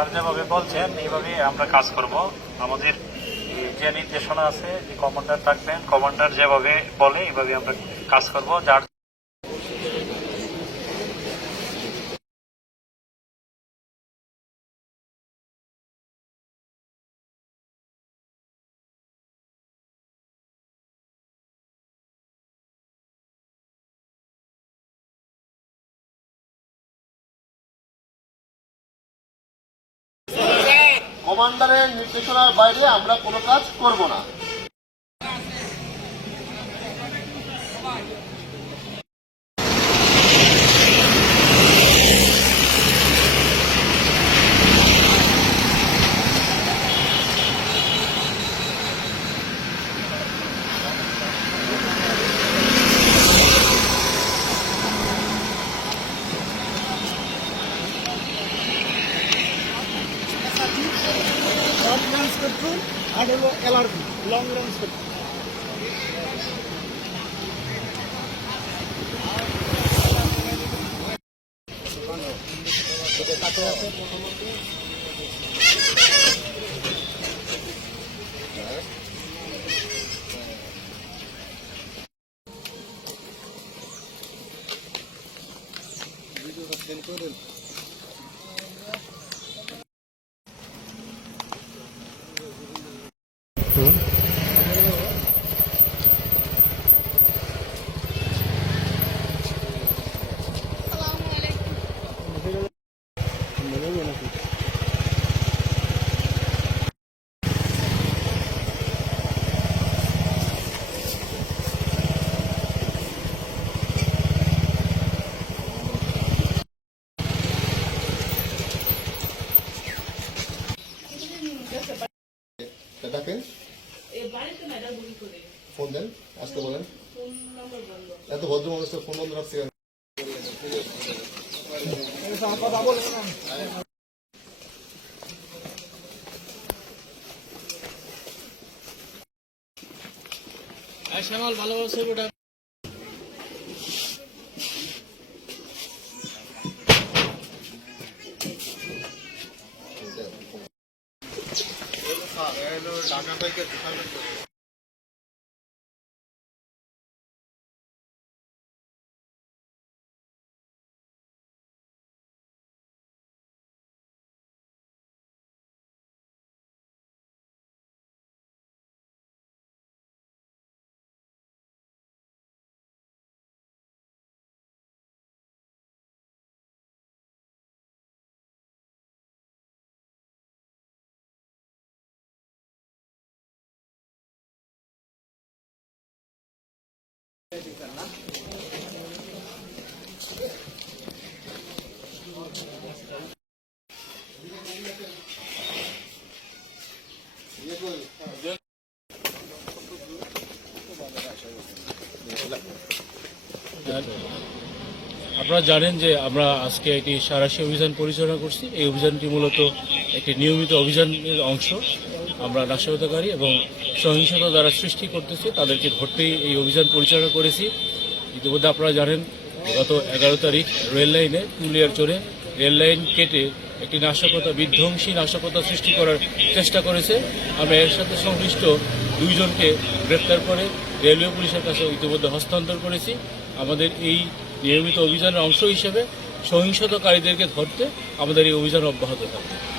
আর যেভাবে বলছেন এইভাবে আমরা কাজ করব। আমাদের যে নির্দেশনা আছে, যে কমান্ডার থাকবেন, কমান্ডার যেভাবে বলে এইভাবে আমরা কাজ করব। যার কমান্ডারের নির্দেশনার বাইরে আমরা কোনো কাজ করব না। শর্ট রেঞ্জ পেট্রোল আর হলো এলআরবি লং রেঞ্জ পেট্রোল। ডাকেন, ফোন দেন, আসতে বলেন। এত ভদ্র মানুষের ফোন বন্ধ রাখছে কেন? ভালোভাবে ছবিটা ঢাকা থেকে আপনারা জানেন যে আমরা আজকে একটি সাঁড়াশি অভিযান পরিচালনা করছি। এই অভিযানটি মূলত একটি নিয়মিত অভিযানের অংশ। আমরা নাশকতাকারী এবং সহিংসতা দ্বারা সৃষ্টি করতেছি তাদেরকে ধরতেই এই অভিযান পরিচালনা করেছি। ইতিমধ্যে আপনারা জানেন গত 11 তারিখ রেল লাইনে পুলিয়ার চড়ে রেল লাইন কেটে একটি নাশকতা, বিধ্বংসী নাশকতা সৃষ্টি করার চেষ্টা করেছে। আমরা এর সাথে সংশ্লিষ্ট 2 জনকে গ্রেপ্তার করে রেলওয়ে পুলিশের কাছে ইতিমধ্যে হস্তান্তর করেছি। আমাদের এই নিয়মিত অভিযানের অংশ হিসেবে সহিংসতাকারীদেরকে ধরতে আমাদের এই অভিযান অব্যাহত থাকবে।